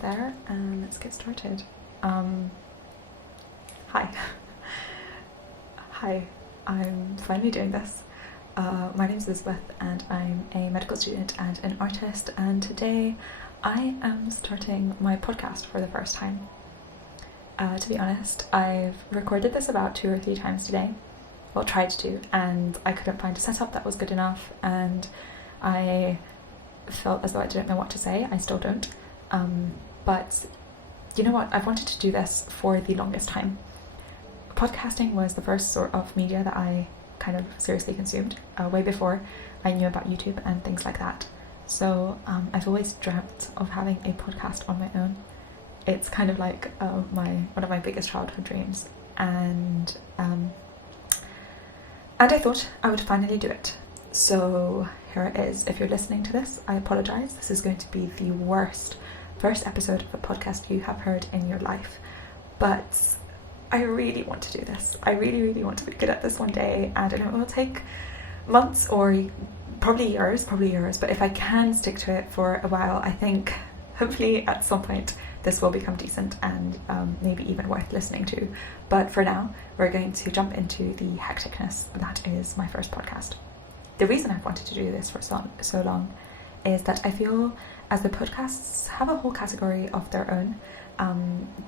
there, and let's get started. Hi. Hi, I'm finally doing this. My name is Elizabeth and I'm a medical student and an artist, and today I am starting my podcast for the first time. To be honest, I've recorded this about 2 or 3 times today. Well, tried to, and I couldn't find a setup that was good enough, and I felt as though I didn't know what to say. I still don't. But you know what? I've wanted to do this for the longest time. Podcasting was the first sort of media that I kind of seriously consumed, way before I knew about YouTube and things like that. So I've always dreamt of having a podcast on my own. It's kind of like one of my biggest childhood dreams, and I thought I would finally do it. So here it is. If you're listening to this, I apologise. This is going to be the worst first episode of a podcast you have heard in your life. But I really want to do this. I really, really want to be good at this one day. And I know it will take months or probably years. But if I can stick to it for a while, I think hopefully at some point this will become decent and maybe even worth listening to. But for now, we're going to jump into the hecticness that is my first podcast. The reason I've wanted to do this for so long is that I feel as the podcasts have a whole category of their own.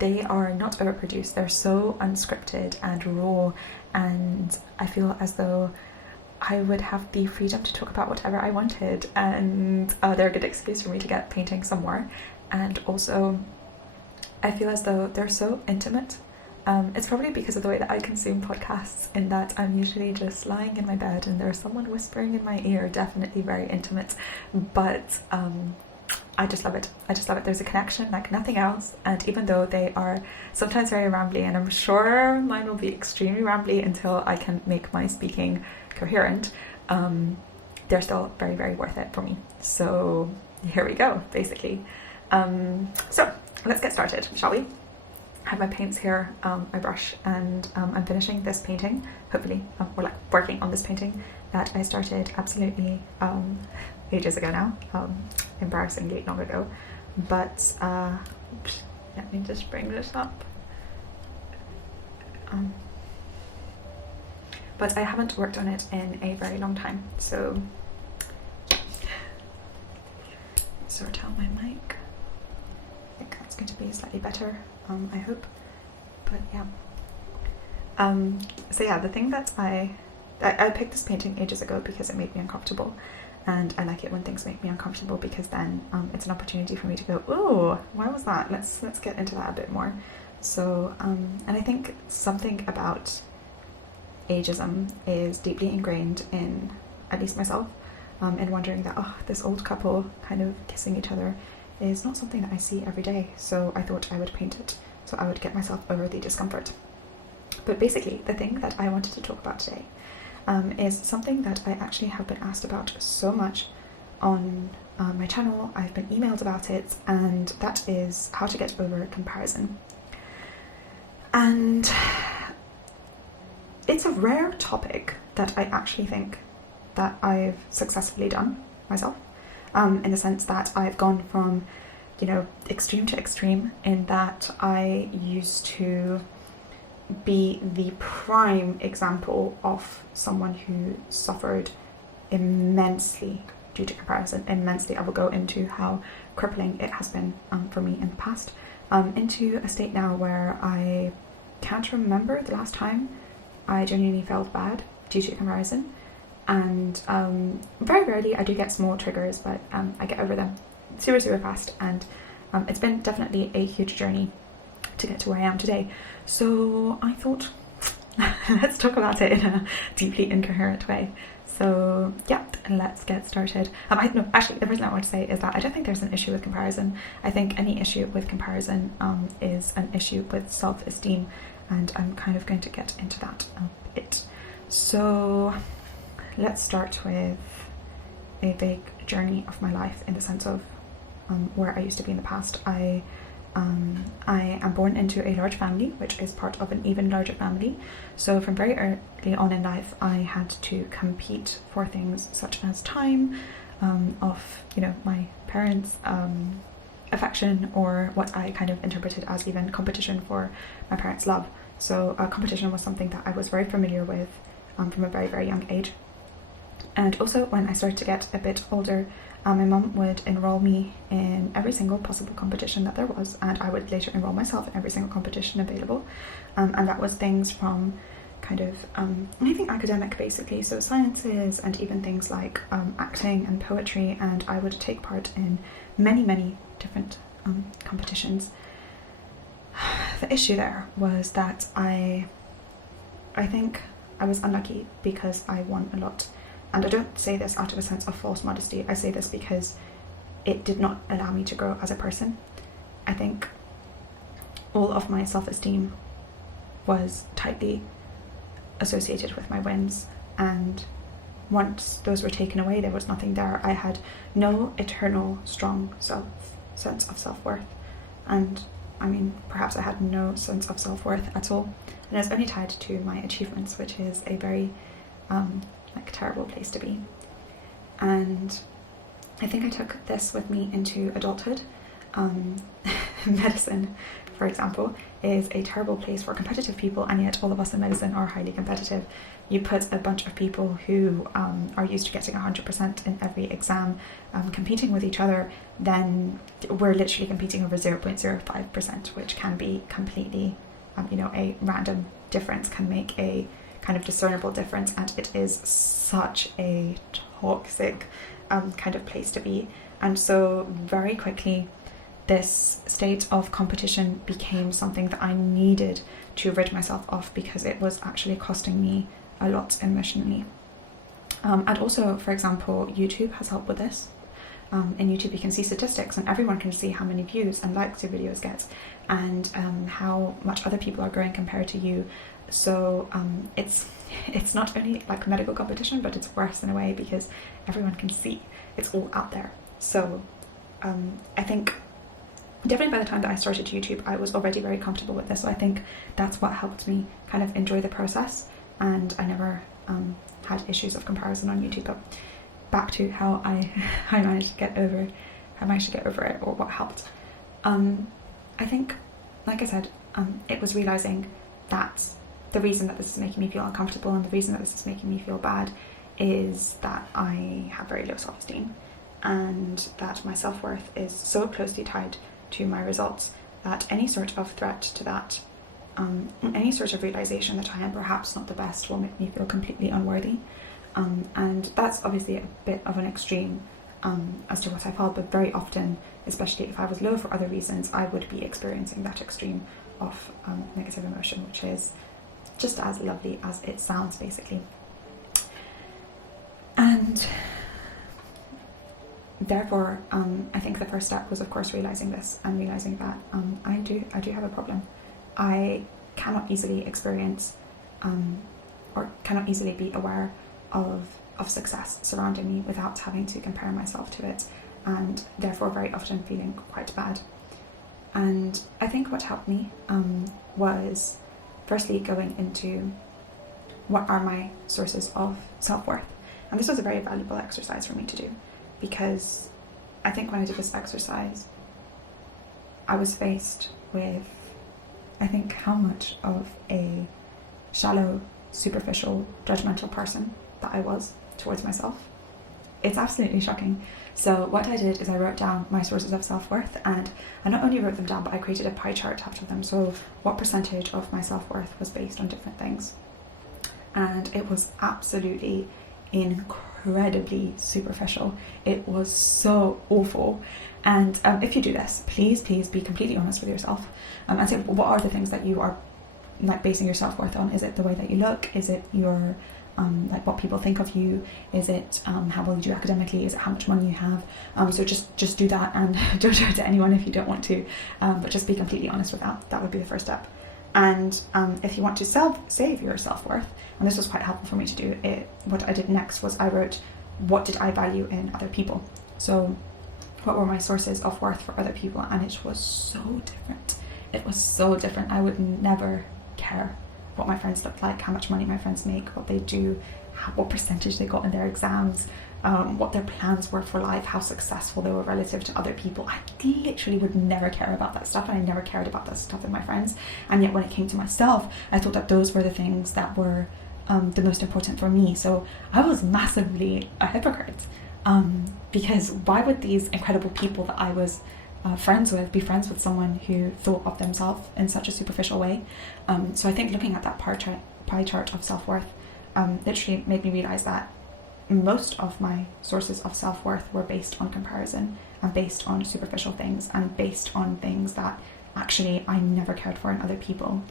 They are not overproduced. They're so unscripted and raw, and I feel as though I would have the freedom to talk about whatever I wanted, and they're a good excuse for me to get painting some more. And also I feel as though they're so intimate. It's probably because of the way that I consume podcasts, in that I'm usually just lying in my bed and there's someone whispering in my ear, definitely very intimate, but I just love it. There's a connection like nothing else, and even though they are sometimes very rambly, and I'm sure mine will be extremely rambly until I can make my speaking coherent, they're still very, very worth it for me. So here we go, basically. So let's get started, shall we? I have my paints here, my brush, and I'm finishing this painting, hopefully, or like working on this painting that I started absolutely ages ago now, embarrassingly long ago. But let me just bring this up. But I haven't worked on it in a very long time, so sort out my mic. I think that's going to be slightly better, I hope. But yeah. So yeah, the thing that I picked this painting ages ago because it made me uncomfortable, and I like it when things make me uncomfortable, because then it's an opportunity for me to go, oh, why was that? Let's get into that a bit more. So and I think something about ageism is deeply ingrained in at least myself, in wondering that, oh, this old couple kind of kissing each other is not something that I see every day. So I thought I would paint it so I would get myself over the discomfort. But basically, the thing that I wanted to talk about today is something that I actually have been asked about so much on my channel. I've been emailed about it, and that is how to get over comparison. And it's a rare topic that I actually think that I've successfully done myself, in the sense that I've gone from, extreme to extreme, in that I used to be the prime example of someone who suffered immensely due to comparison. Immensely. I will go into how crippling it has been for me in the past, into a state now where I can't remember the last time I genuinely felt bad due to comparison. And very rarely I do get small triggers, but I get over them super, super fast, and it's been definitely a huge journey to get to where I am today. So I thought, let's talk about it in a deeply incoherent way. So yeah, let's get started. Actually, the reason I want to say is that I don't think there's an issue with comparison. I think any issue with comparison is an issue with self-esteem, and I'm kind of going to get into that a bit. So let's start with a big journey of my life, in the sense of where I used to be in the past. I am born into a large family, which is part of an even larger family. So from very early on in life, I had to compete for things such as time of, my parents' affection, or what I kind of interpreted as even competition for my parents' love. So competition was something that I was very familiar with from a very, very young age. And also when I started to get a bit older, my mum would enroll me in every single possible competition that there was, and I would later enroll myself in every single competition available. And that was things from kind of anything academic basically, so sciences, and even things like acting and poetry, and I would take part in many, many different competitions. The issue there was that I think I was unlucky because I won a lot. And I don't say this out of a sense of false modesty, I say this because it did not allow me to grow as a person. I think all of my self-esteem was tightly associated with my wins, and once those were taken away, there was nothing there. I had no eternal strong sense of self-worth, and I mean, perhaps I had no sense of self-worth at all, and it was only tied to my achievements, which is a very terrible place to be. And I think I took this with me into adulthood. Medicine, for example, is a terrible place for competitive people, and yet all of us in medicine are highly competitive. You put a bunch of people who are used to getting 100% in every exam competing with each other, then we're literally competing over 0.05%, which can be completely, a random difference can make a kind of discernible difference, and it is such a toxic kind of place to be. And so very quickly this state of competition became something that I needed to rid myself of, because it was actually costing me a lot emotionally. And also, for example, YouTube has helped with this. In YouTube you can see statistics, and everyone can see how many views and likes your videos get, and how much other people are growing compared to you. So it's not only like medical competition, but it's worse in a way, because everyone can see, it's all out there. So I think definitely by the time that I started YouTube, I was already very comfortable with this. So I think that's what helped me kind of enjoy the process, and I never had issues of comparison on YouTube. But back to how I managed to get over it, or what helped. I think, like I said, it was realizing that the reason that this is making me feel uncomfortable, and the reason that this is making me feel bad, is that I have very low self-esteem, and that my self-worth is so closely tied to my results that any sort of threat to that, any sort of realization that I am perhaps not the best, will make me feel completely unworthy. And that's obviously a bit of an extreme as to what I felt, but very often, especially if I was low for other reasons, I would be experiencing that extreme of negative emotion, which is just as lovely as it sounds, basically. And therefore, I think the first step was, of course, realizing this, and realizing that I do have a problem. I cannot easily experience or cannot easily be aware of success surrounding me without having to compare myself to it, and therefore very often feeling quite bad. And I think what helped me was firstly going into what are my sources of self-worth. And this was a very valuable exercise for me to do, because I think when I did this exercise, I was faced with, I think, how much of a shallow, superficial, judgmental person that I was towards myself. It's absolutely shocking. So what I did is I wrote down my sources of self-worth, and I not only wrote them down, but I created a pie chart after them. So what percentage of my self-worth was based on different things. And it was absolutely incredibly superficial. It was so awful. And if you do this, please be completely honest with yourself, and say, what are the things that you are like basing your self-worth on? Is it the way that you look? Is it your like what people think of you? Is it how well you do academically? Is it how much money you have? So just do that, and don't show it to anyone if you don't want to, but just be completely honest with that. That would be the first step. And if you want to save your self-worth, and this was quite helpful for me to do, what I did next was I wrote, what did I value in other people? So what were my sources of worth for other people? And it was so different. It was so different. I would never care what my friends look like, how much money my friends make, what they do, what percentage they got in their exams, what their plans were for life, how successful they were relative to other people. I literally would never care about that stuff, and I never cared about that stuff with my friends. And yet when it came to myself, I thought that those were the things that were the most important for me. So I was massively a hypocrite, because why would these incredible people that I was friends with be friends with someone who thought of themselves in such a superficial way? So I think looking at that pie chart of self-worth literally made me realize that most of my sources of self-worth were based on comparison and based on superficial things and based on things that actually I never cared for in other people.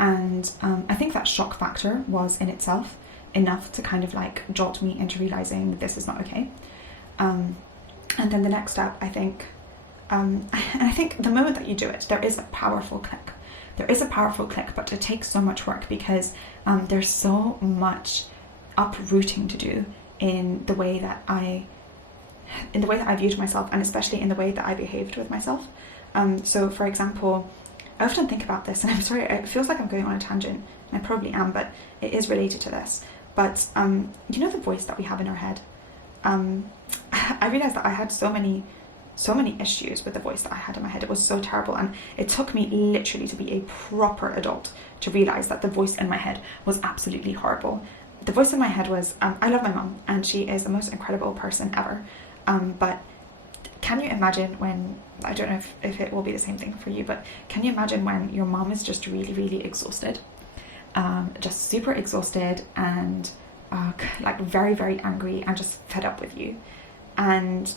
And I think that shock factor was in itself enough to kind of like jolt me into realizing this is not okay. And then the next step, I think, and I think the moment that you do it, there is a powerful click. There is a powerful click, but it takes so much work because there's so much uprooting to do in the way that I viewed myself, and especially in the way that I behaved with myself. So for example, I often think about this, and I'm sorry, it feels like I'm going on a tangent, and I probably am, but it is related to this. But you know the voice that we have in our head? I realized that I had so many issues with the voice that I had in my head. It was so terrible, and it took me literally to be a proper adult to realize that the voice in my head was absolutely horrible. The voice in my head was, I love my mum, and she is the most incredible person ever, but can you imagine when, I don't know if it will be the same thing for you, but can you imagine when your mom is just really, really exhausted, just super exhausted, and like very, very angry and just fed up with you, and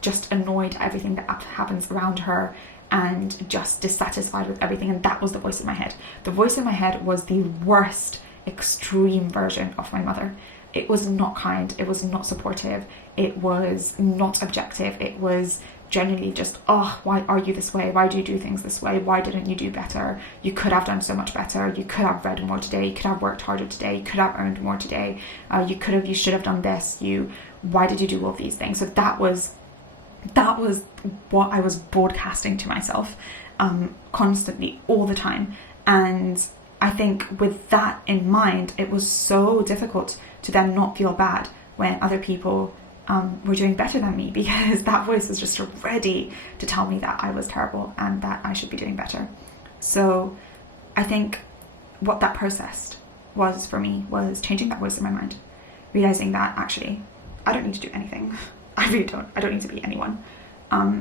just annoyed at everything that happens around her, and just dissatisfied with everything? And that was the voice in my head. The voice in my head was the worst extreme version of my mother. It was not kind, it was not supportive, it was not objective, it was genuinely just, oh, why are you this way? Why do you do things this way? Why didn't you do better? You could have done so much better. You could have read more today. You could have worked harder today. You could have earned more today. You should have done this. Why did you do all these things? So that was what I was broadcasting to myself constantly, all the time. And I think with that in mind, it was so difficult to then not feel bad when other people were doing better than me, because that voice was just ready to tell me that I was terrible and that I should be doing better. So I think what that process was for me was changing that voice in my mind, realizing that actually I don't need to do anything. I really don't. I don't need to be anyone. I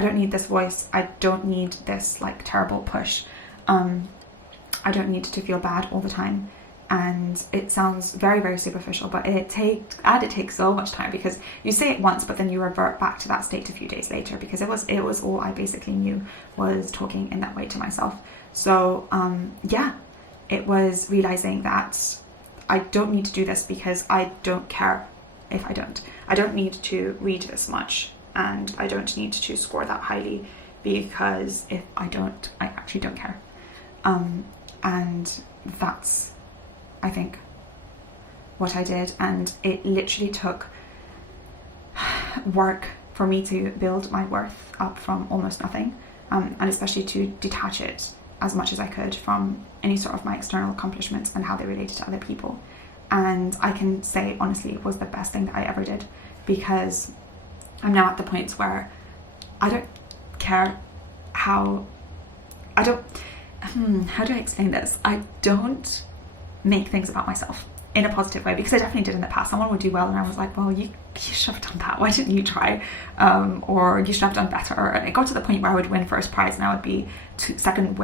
don't need this voice. I don't need this like terrible push. I don't need to feel bad all the time. And it sounds very, very superficial, but it takes so much time, because you say it once, but then you revert back to that state a few days later, because it was all I basically knew, was talking in that way to myself. So yeah, it was realizing that I don't need to do this because I don't care if I don't. I don't need to read this much, and I don't need to score that highly, because if I don't, I actually don't care. And that's, I think, what I did. And it literally took work for me to build my worth up from almost nothing, and especially to detach it as much as I could from any sort of my external accomplishments and how they related to other people. And I can say honestly, it was the best thing that I ever did, because I'm now at the point where I don't care how do I explain this? I don't make things about myself in a positive way, because I definitely did in the past. Someone would do well and I was like, well, you should have done that. Why didn't you try? Or you should have done better. And it got to the point where I would win first prize and I would be second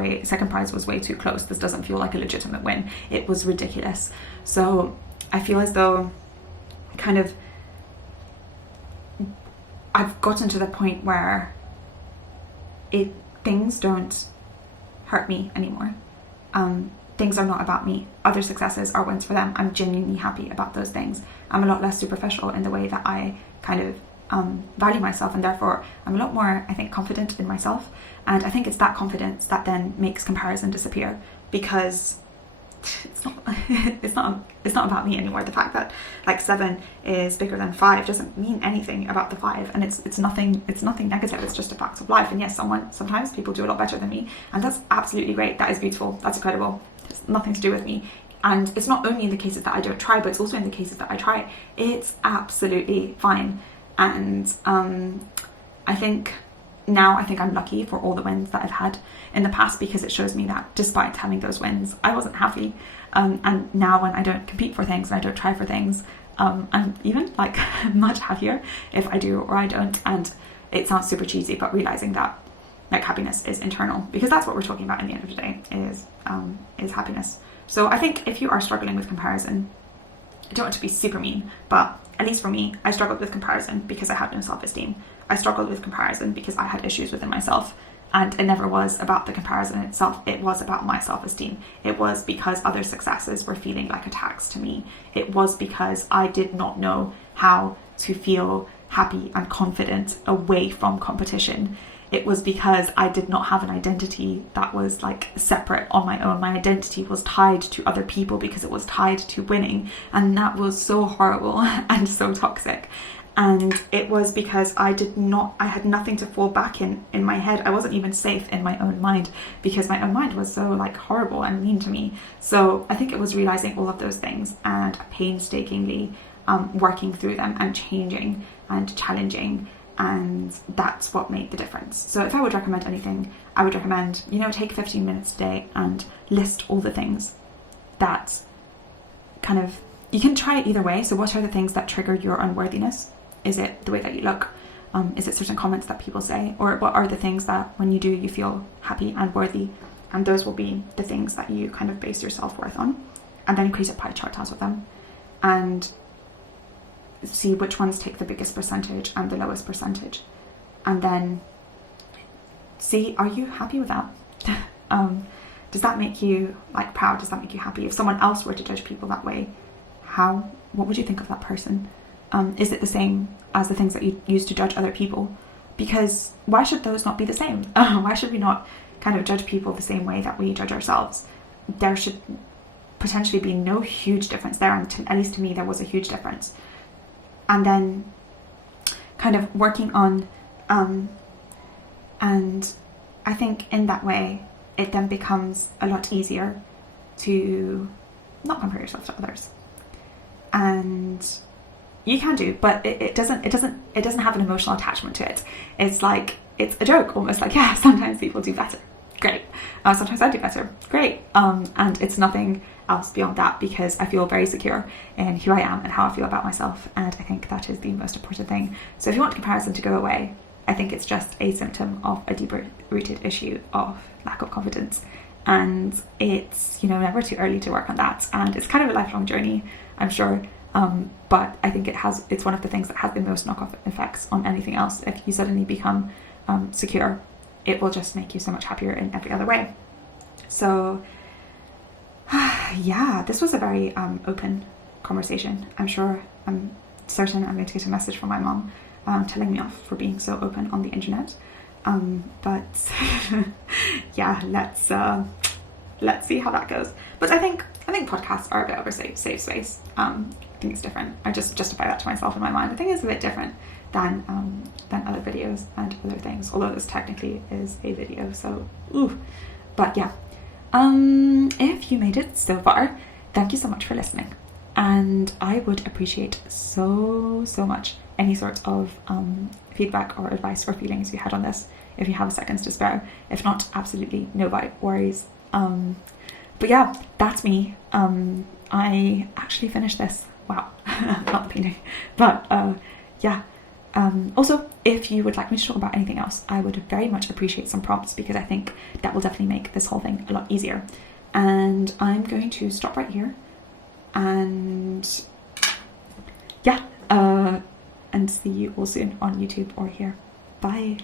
prize was way too close. This doesn't feel like a legitimate win. It was ridiculous. So I feel as though I've gotten to the point where things don't hurt me anymore. Things are not about me. Other successes are wins for them. I'm genuinely happy about those things. I'm a lot less superficial in the way that I kind of value myself, and therefore I'm a lot more, I think, confident in myself. And I think it's that confidence that then makes comparison disappear, because it's not about me anymore. The fact that like 7 is bigger than 5 doesn't mean anything about the 5, and it's nothing negative. It's just a fact of life. And yes, sometimes people do a lot better than me, and that's absolutely great. That is beautiful. That's incredible. It's nothing to do with me. And it's not only in the cases that I don't try, but it's also in the cases that I try. It's absolutely fine. And I think I'm lucky for all the wins that I've had in the past, because it shows me that despite having those wins, I wasn't happy. And now when I don't compete for things and I don't try for things, I'm even like much happier if I do or I don't. And it sounds super cheesy, but realizing that like happiness is internal, because that's what we're talking about in the end of the day, is happiness. So I think if you are struggling with comparison, I don't want to be super mean, but at least for me, I struggled with comparison because I had no self-esteem. I struggled with comparison because I had issues within myself, and it never was about the comparison itself. It was about my self-esteem. It was because other successes were feeling like attacks to me. It was because I did not know how to feel happy and confident away from competition. It was because I did not have an identity that was like separate on my own. My identity was tied to other people because it was tied to winning, and that was so horrible and so toxic. And it was because I had nothing to fall back in my head. I wasn't even safe in my own mind, because my own mind was so like horrible and mean to me. So I think it was realizing all of those things and painstakingly working through them and changing and challenging, and that's what made the difference. So if I would recommend anything, I would recommend, take 15 minutes a day and list all the things that kind of, you can try it either way. So what are the things that trigger your unworthiness? Is it the way that you look? Is it certain comments that people say? Or what are the things that when you do, you feel happy and worthy? And those will be the things that you kind of base your self-worth on. And then create a pie chart out of them and see which ones take the biggest percentage and the lowest percentage. And then see, are you happy with that? Does that make you like proud? Does that make you happy? If someone else were to judge people that way, what would you think of that person? Is it the same as the things that you use to judge other people? Because why should those not be the same? Why should we not kind of judge people the same way that we judge ourselves? There should potentially be no huge difference there, and at least to me there was a huge difference. And then kind of working on, and I think in that way it then becomes a lot easier to not compare yourself to others. And you can do, but it doesn't have an emotional attachment to it. It's like, it's a joke almost, like, yeah, sometimes people do better, great. Sometimes I do better, great. And it's nothing else beyond that, because I feel very secure in who I am and how I feel about myself, and I think that is the most important thing. So if you want comparison to go away, I think it's just a symptom of a deeper rooted issue of lack of confidence, and it's never too early to work on that, and it's kind of a lifelong journey, I'm sure. But I think it's one of the things that has the most knock-off effects on anything else. If you suddenly become secure, it will just make you so much happier in every other way. So yeah, this was a very open conversation. I'm certain I'm going to get a message from my mom telling me off for being so open on the internet. But yeah, let's see how that goes. But I think podcasts are a bit of a safe space. I think it's different. I just justify that to myself in my mind. I think it's a bit different than other videos and other things, although this technically is a video, so ooh. But yeah, if you made it so far, thank you so much for listening, and I would appreciate so much any sort of feedback or advice or feelings you had on this, if you have seconds to spare. If not, absolutely no worries. But yeah, that's me. I actually finished this. Wow, not the painting, but yeah. Also, if you would like me to talk about anything else, I would very much appreciate some prompts, because I think that will definitely make this whole thing a lot easier. And I'm going to stop right here, and yeah, and see you all soon on YouTube or here. Bye.